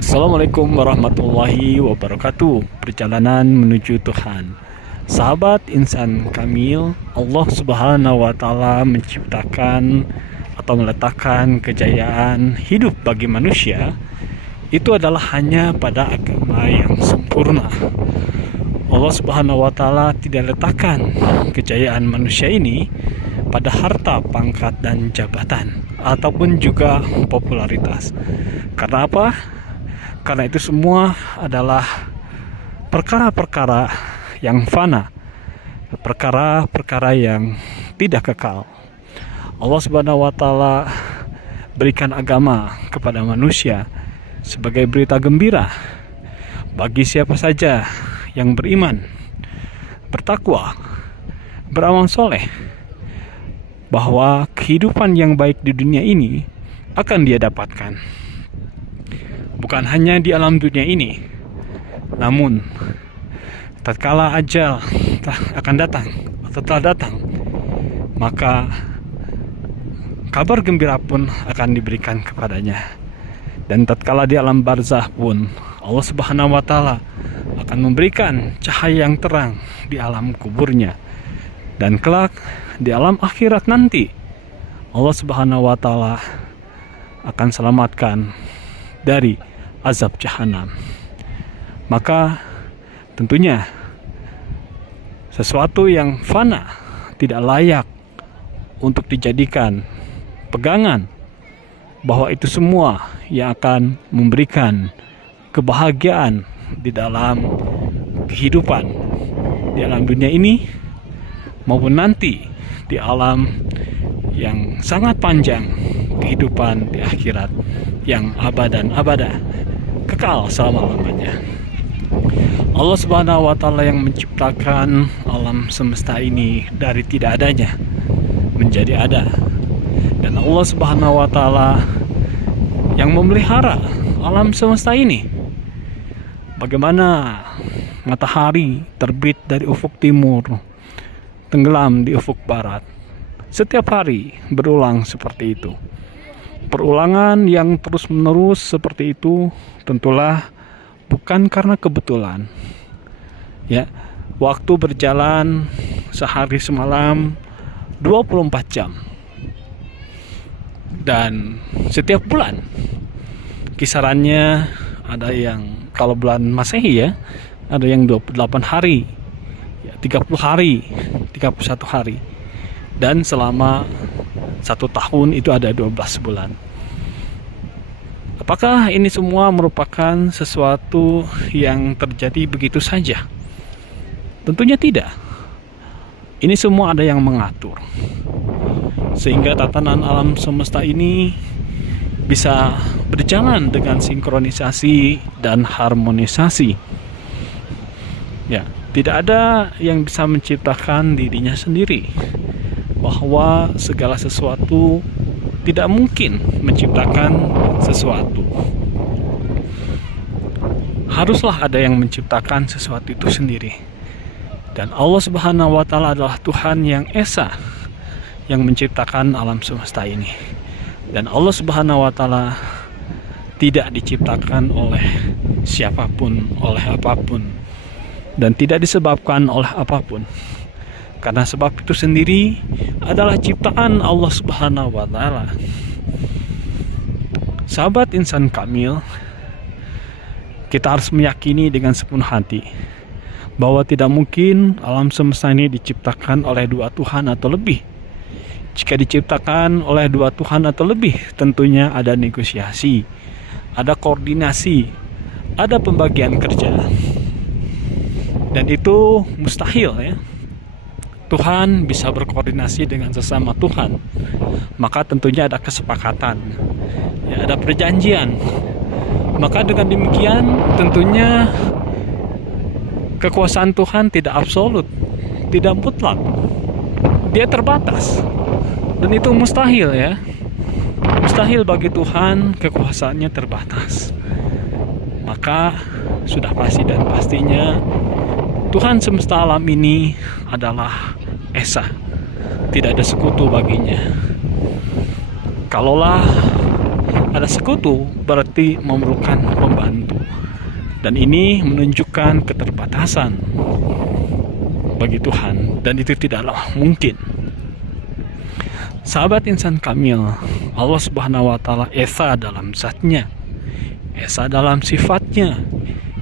Assalamualaikum warahmatullahi wabarakatuh. Perjalanan menuju Tuhan. Sahabat insan kamil, Allah Subhanahu wa taala menciptakan atau meletakkan kejayaan hidup bagi manusia itu adalah hanya pada agama yang sempurna. Allah Subhanahu wa taala tidak letakkan kejayaan manusia ini pada harta, pangkat dan jabatan ataupun juga popularitas. Karena apa? Karena itu semua adalah perkara-perkara yang fana, perkara-perkara yang tidak kekal. Allah Subhanahu wa taala berikan agama kepada manusia sebagai berita gembira bagi siapa saja yang beriman, bertakwa, beramal soleh, bahwa kehidupan yang baik di dunia ini akan dia dapatkan. Bukan hanya di alam dunia ini, namun tatkala ajal akan datang atau telah datang, maka kabar gembira pun akan diberikan kepadanya. Dan tatkala di alam barzah pun Allah Subhanahu wa taala akan memberikan cahaya yang terang di alam kuburnya. Dan kelak di alam akhirat nanti Allah Subhanahu wa taala akan selamatkan dari azab jahanam. Maka tentunya sesuatu yang fana tidak layak untuk dijadikan pegangan bahwa itu semua yang akan memberikan kebahagiaan di dalam kehidupan di alam dunia ini maupun nanti di alam yang sangat panjang, kehidupan di akhirat yang abadan abada, kekal selama-lamanya. Allah Subhanahu wa taala yang menciptakan alam semesta ini dari tidak adanya menjadi ada. Dan Allah Subhanahu wa taala yang memelihara alam semesta ini. Bagaimana matahari terbit dari ufuk timur, tenggelam di ufuk barat. Setiap hari berulang seperti itu. Perulangan yang terus-menerus seperti itu tentulah bukan karena kebetulan. Ya, waktu berjalan sehari semalam 24 jam. Dan setiap bulan kisarannya ada yang kalau bulan Masehi ya, ada yang 28 hari, ya, 30 hari, 31 hari. Dan selama 1 tahun itu ada 12 bulan. Apakah ini semua merupakan sesuatu yang terjadi begitu saja? Tentunya tidak. Ini semua ada yang mengatur. Sehingga tatanan alam semesta ini bisa berjalan dengan sinkronisasi dan harmonisasi. Ya, tidak ada yang bisa menciptakan dirinya sendiri. Bahwa segala sesuatu tidak mungkin menciptakan sesuatu. Haruslah ada yang menciptakan sesuatu itu sendiri. Dan Allah Subhanahu wa taala adalah Tuhan yang esa yang menciptakan alam semesta ini. Dan Allah Subhanahu wa taala tidak diciptakan oleh siapapun, oleh apapun, dan tidak disebabkan oleh apapun. Karena sebab itu sendiri adalah ciptaan Allah Subhanahu wa taala. Sahabat insan kamil, kita harus meyakini dengan sepenuh hati bahwa tidak mungkin alam semesta ini diciptakan oleh 2 Tuhan atau lebih. Jika diciptakan oleh 2 Tuhan atau lebih, tentunya ada negosiasi, ada koordinasi, ada pembagian kerja. Dan itu mustahil ya. Tuhan bisa berkoordinasi dengan sesama Tuhan, maka tentunya ada kesepakatan, ya, ada perjanjian. Maka dengan demikian tentunya kekuasaan Tuhan tidak absolut, tidak mutlak, dia terbatas, dan itu mustahil ya. Mustahil bagi Tuhan kekuasaannya terbatas. Maka sudah pasti dan pastinya Tuhan semesta alam ini adalah esa, tidak ada sekutu baginya. Kalaulah ada sekutu berarti memerlukan pembantu. Dan ini menunjukkan keterbatasan bagi Tuhan, dan itu tidaklah mungkin. Sahabat insan kamil, Allah Subhanahu wa taala esa dalam zatnya, esa dalam sifatnya,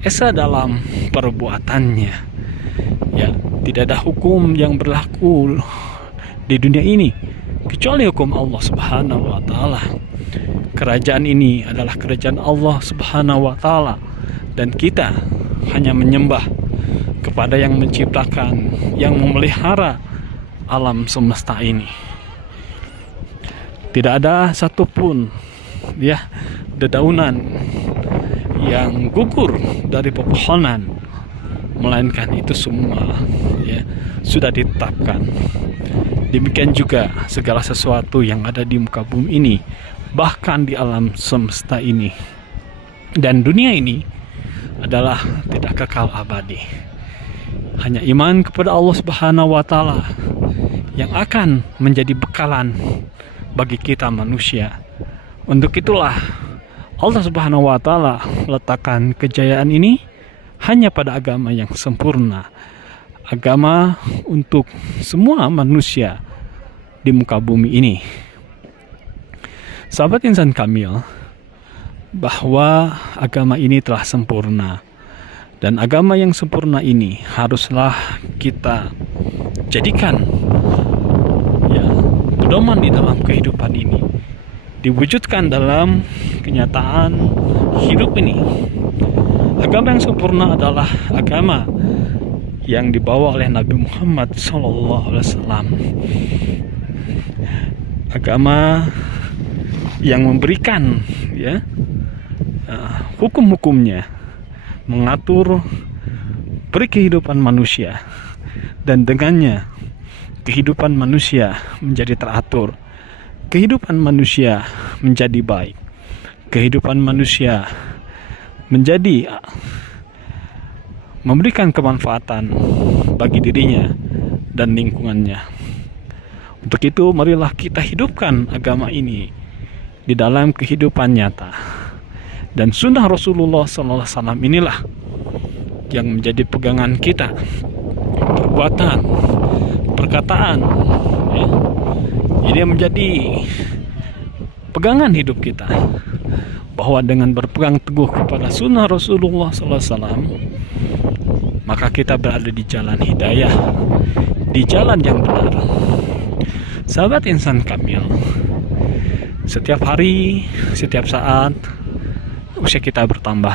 esa dalam perbuatannya. Ya, tidak ada hukum yang berlaku di dunia ini kecuali hukum Allah Subhanahu wa taala. Kerajaan ini adalah kerajaan Allah Subhanahu wa taala, dan kita hanya menyembah kepada yang menciptakan, yang memelihara alam semesta ini. Tidak ada satupun dedaunan yang gugur dari pepohonan, melainkan itu semua sudah ditetapkan. Demikian juga segala sesuatu yang ada di muka bumi ini, bahkan di alam semesta ini. Dan dunia ini adalah tidak kekal abadi. Hanya iman kepada Allah Subhanahu wa taala yang akan menjadi bekalan bagi kita manusia. Untuk itulah Allah Subhanahu wa taala meletakkan kejayaan ini hanya pada agama yang sempurna. Agama untuk semua manusia di muka bumi ini. Sahabat insan kamil, bahwa agama ini telah sempurna, dan agama yang sempurna ini haruslah kita jadikan pedoman di dalam kehidupan ini, diwujudkan dalam kenyataan hidup ini. Agama yang sempurna adalah agama yang dibawa oleh Nabi Muhammad SAW. Agama yang memberikan hukum-hukumnya, mengatur kehidupan manusia, dan dengannya kehidupan manusia menjadi teratur, kehidupan manusia menjadi baik, kehidupan manusia menjadi memberikan kemanfaatan bagi dirinya dan lingkungannya. Untuk itu, marilah kita hidupkan agama ini di dalam kehidupan nyata. Dan sunnah Rasulullah SAW inilah yang menjadi pegangan kita, perbuatan, perkataan. Ini menjadi pegangan hidup kita, bahwa dengan berpegang teguh kepada sunnah Rasulullah SAW, maka kita berada di jalan hidayah, di jalan yang benar. Sahabat insan kamil, setiap hari, setiap saat usia kita bertambah,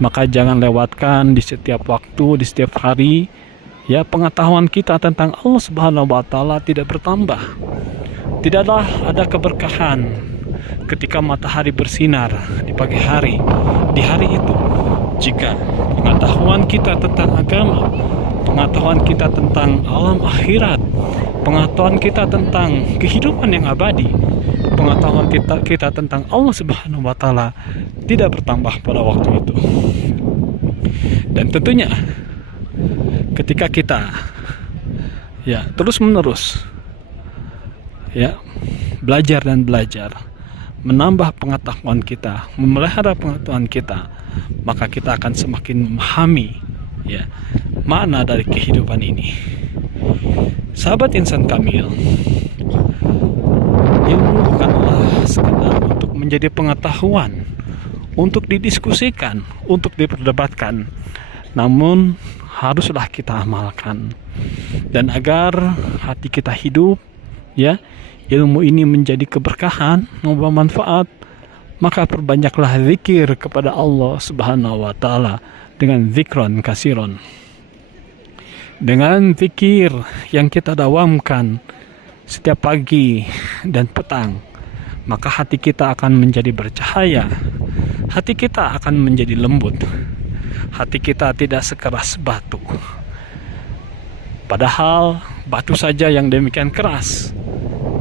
maka jangan lewatkan di setiap waktu, di setiap hari, pengetahuan kita tentang Allah Subhanahu wa taala tidak bertambah. Tidaklah ada keberkahan ketika matahari bersinar di pagi hari, di hari itu, jika pengetahuan kita tentang agama, pengetahuan kita tentang alam akhirat, pengetahuan kita tentang kehidupan yang abadi, pengetahuan kita tentang Allah Subhanahu wa taala tidak bertambah pada waktu itu. Dan tentunya ketika kita terus menerus belajar dan belajar, menambah pengetahuan kita, memelihara pengetahuan kita, maka kita akan semakin memahami makna dari kehidupan ini. Sahabat insan kamil, ilmu bukanlah sekedar untuk menjadi pengetahuan, untuk didiskusikan, untuk diperdebatkan, namun haruslah kita amalkan. Dan agar hati kita hidup, ilmu ini menjadi keberkahan, membawa manfaat, maka perbanyaklah zikir kepada Allah Subhanahu wa taala dengan zikron kasiron. Dengan zikir yang kita dawamkan setiap pagi dan petang, maka hati kita akan menjadi bercahaya, hati kita akan menjadi lembut, hati kita tidak sekeras batu. Padahal batu saja yang demikian keras,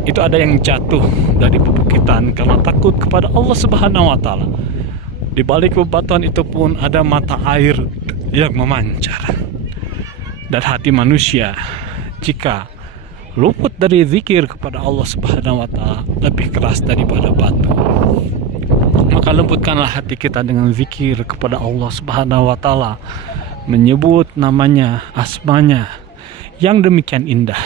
itu ada yang jatuh dari pebukitan karena takut kepada Allah Subhanahu wa taala. Di balik bebatuan itu pun ada mata air yang memancar. Dan hati manusia jika luput dari zikir kepada Allah Subhanahu wa taala lebih keras daripada batu. Maka lembutkanlah hati kita dengan zikir kepada Allah Subhanahu wa taala, menyebut namanya, asmanya yang demikian indah.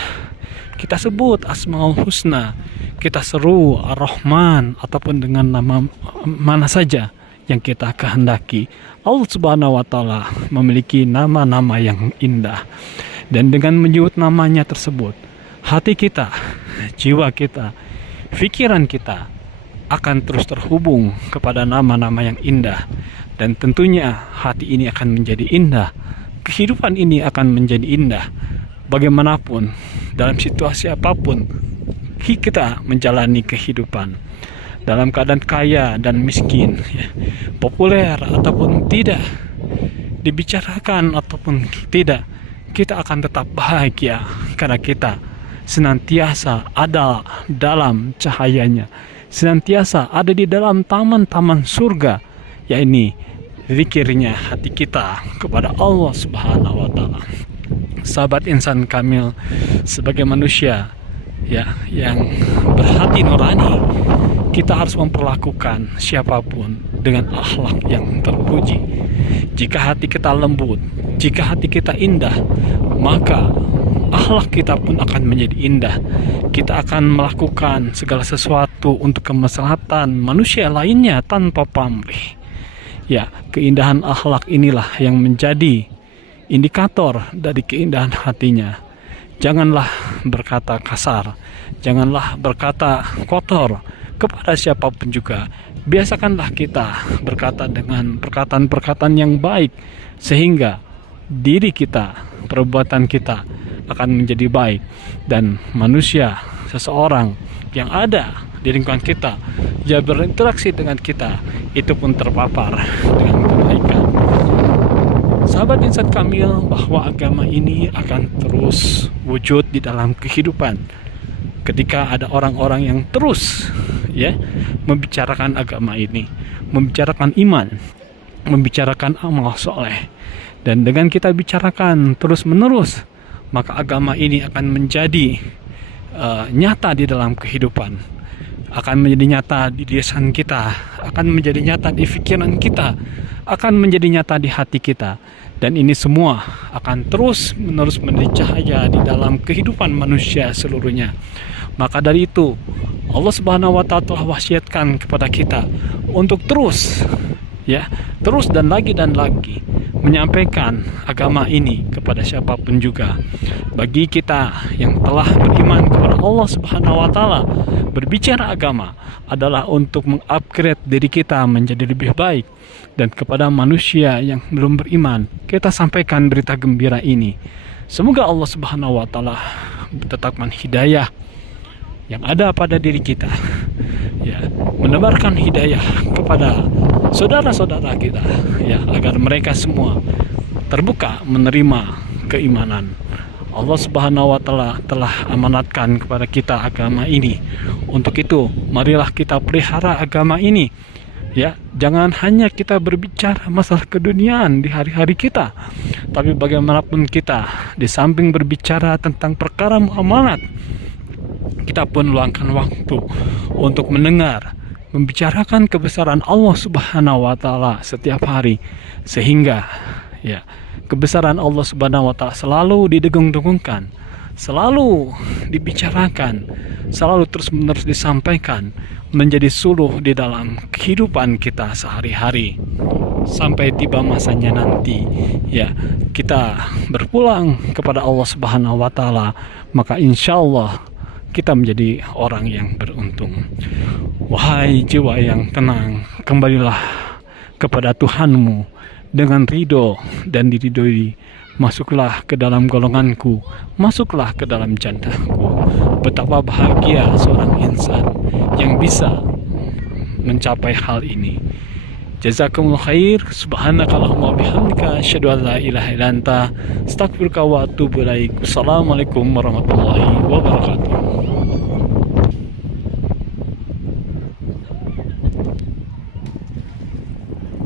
Kita sebut Asmaul Husna, kita seru Ar-Rahman ataupun dengan nama mana saja yang kita kehendaki. Allah Subhanahu wa taala memiliki nama-nama yang indah. Dan dengan menyebut namanya tersebut, hati kita, jiwa kita, pikiran kita akan terus terhubung kepada nama-nama yang indah. Dan tentunya hati ini akan menjadi indah, kehidupan ini akan menjadi indah. Bagaimanapun, dalam situasi apapun kita menjalani kehidupan, dalam keadaan kaya dan miskin, populer ataupun tidak, dibicarakan ataupun tidak, kita akan tetap bahagia karena kita senantiasa ada dalam cahayanya, senantiasa ada di dalam taman-taman surga, yakni zikirnya hati kita kepada Allah Subhanahu wa taala. Sahabat insan kamil, sebagai manusia yang berhati nurani, kita harus memperlakukan siapapun dengan akhlak yang terpuji. Jika hati kita lembut, jika hati kita indah, maka akhlak kita pun akan menjadi indah. Kita akan melakukan segala sesuatu untuk kemaslahatan manusia lainnya tanpa pamrih. Ya, keindahan akhlak inilah yang menjadi indikator dari keindahan hatinya. Janganlah berkata kasar, janganlah berkata kotor kepada siapapun juga. Biasakanlah kita berkata dengan perkataan-perkataan yang baik, sehingga diri kita, perbuatan kita akan menjadi baik, dan manusia, seseorang yang ada di lingkungan kita, yang berinteraksi dengan kita, itu pun terpapar dengan kebaikan. Sahabat insan kamil, bahwa agama ini akan terus wujud di dalam kehidupan. Ketika ada orang-orang yang terus membicarakan agama ini, membicarakan iman, membicarakan amal soleh, dan dengan kita bicarakan terus menerus, maka agama ini akan menjadi nyata di dalam kehidupan, akan menjadi nyata di lisan kita, akan menjadi nyata di pikiran kita, akan menjadi nyata di hati kita. Dan ini semua akan terus menerus menjadi cahaya di dalam kehidupan manusia seluruhnya. Maka dari itu, Allah Subhanahu wa taala telah wasiatkan kepada kita untuk terus dan lagi menyampaikan agama ini kepada siapapun juga. Bagi kita yang telah beriman kepada Allah Subhanahu wa taala, berbicara agama adalah untuk mengupgrade diri kita menjadi lebih baik. Dan kepada manusia yang belum beriman, kita sampaikan berita gembira ini. Semoga Allah Subhanahu wa taala menetapkan hidayah yang ada pada diri kita, menebarkan hidayah kepada saudara-saudara kita, agar mereka semua terbuka menerima keimanan. Allah Subhanahu wa taala telah amanatkan kepada kita agama ini. Untuk itu, marilah kita pelihara agama ini. Jangan hanya kita berbicara masalah keduniaan di hari-hari kita, tapi bagaimanapun kita, di samping berbicara tentang perkara muamalat, kita pun luangkan waktu untuk mendengar, membicarakan kebesaran Allah Subhanahu wa taala setiap hari, sehingga kebesaran Allah Subhanahu wa taala selalu didengung-dengungkan, selalu dibicarakan, selalu terus-menerus disampaikan, menjadi suluh di dalam kehidupan kita sehari-hari, sampai tiba masanya nanti kita berpulang kepada Allah Subhanahu wa taala. Maka insya Allah kita menjadi orang yang beruntung. Wahai jiwa yang tenang, kembalilah kepada Tuhanmu dengan ridho dan diridhoi. Masuklah ke dalam golonganku, masuklah ke dalam jandaku. Betapa bahagia seorang insan yang bisa mencapai hal ini. Jazakumullah khair. Subhanakallahumma bihamdika, asyhadu an la ilaha illa anta, astaghfiruka wa atubu ilaik. Assalamualaikum warahmatullahi wabarakatuh.